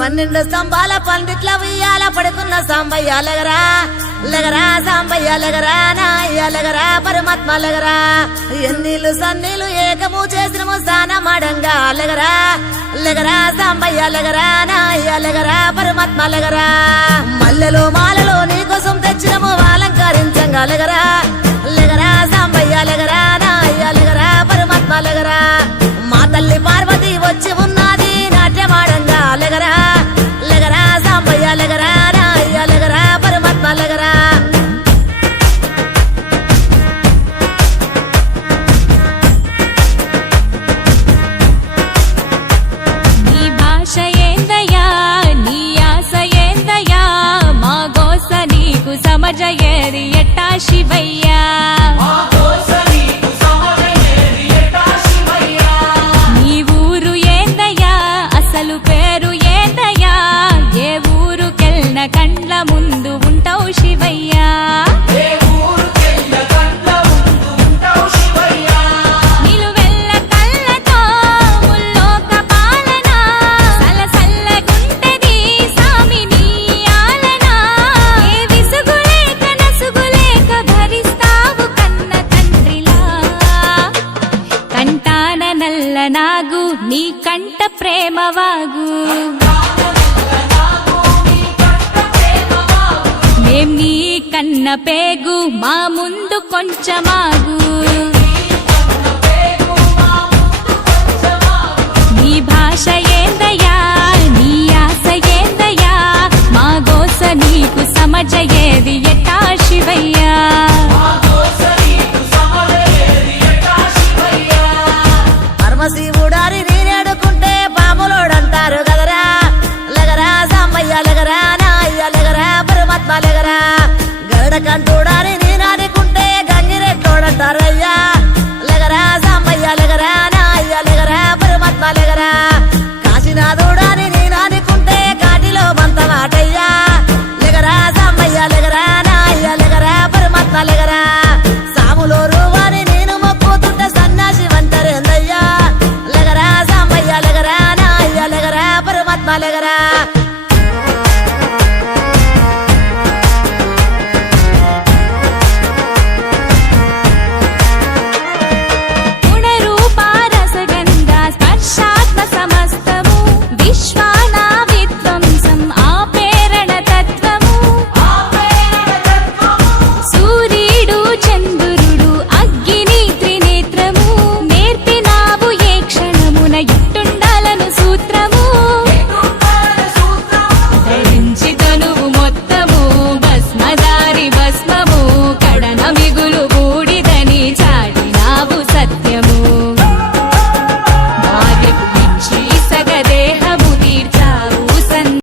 12 స్తంభాల పందిట్ల ఉయ్యాల పడుకున్న సాంబయ్య లగరా లగరా సాంబయ్య లగరా నాయ్య లగరా పరమాత్మ లగరా ఎన్నీళ్ళు సన్నీళ్ళు ఏకము చేసినము స్నానమాడంగా లగరా లగరా సాంబయ్య లగరా నాయ్య లగరా పరమాత్మ లగరా మల్లెలు మాలలు నీకోసం తెచ్చినము అలంకరించంగా లగరా లగరా సాంబయ్య లగరా నాయ్య లగరా పరమాత్మ లగరా మా తల్లి పార్వతి వచ్చి ఉన్నది నాట్యమాడంగా లగరా లగరా సాంబయ్య లగరా నాయ్య లగరా పరమాత్మ లగరా నీ భాష ఏందయ్యా నీ ఆశ ఏందయ్యా మా గోస నీకు సమజయేది ఎట్టా శివయ్యా నీ ఊరు ఏందయ్యా అసలు పేరు ఏందయ్యా ఏ ఊరుకెళ్ళిన కండ్ల ముందు ఉంటావు శివయ్యా నిలువెల్ల కళ్ళతో ముల్లోక పాలన సలసల్లగుంటది సామి నీ ఆలన ఏ విసుగులేక నసుగులేక భరిస్తావు కన్న తండ్రిలా కంటాన నల్ల నాగు నీ కంట ప్రేమవాగు మేం నీ కన్న పేగు మా ముందు కొంచెమాగు నీ భాష ఏందయ్యా నీ ఆశ ఏందయ్యా మా గోస నీకు సమజయేది ఎట్టా శివయ్యా పరమశివుడారి నేనేడుకుంటే పాములోడంటారు కదరా లగరా సాంబయ్య లగరా నాయ్య లగరా పరమాత్మ లగరా గరుడ కంటూడారి నేనాడుకుంటే గంగిరెట్టోడంటారయ్యా లగరా సాంబయ్య లగరా నాయ్య లగరా పరమాత్మ లగరా కాశీనాథుడాని నేనాడుకుంటే కాటిలో మంతమాటయ్యా లగరా సాంబయ్య లగరా నాయ్య లగరా పరమాత్మ లగరా సాములో రూవాని నేను మొక్కుతుంటే సన్నాసి వంటరేందయ్యా లగరా సాంబయ్య లగరా నాయ్య లగరా పరమాత్మ లగరా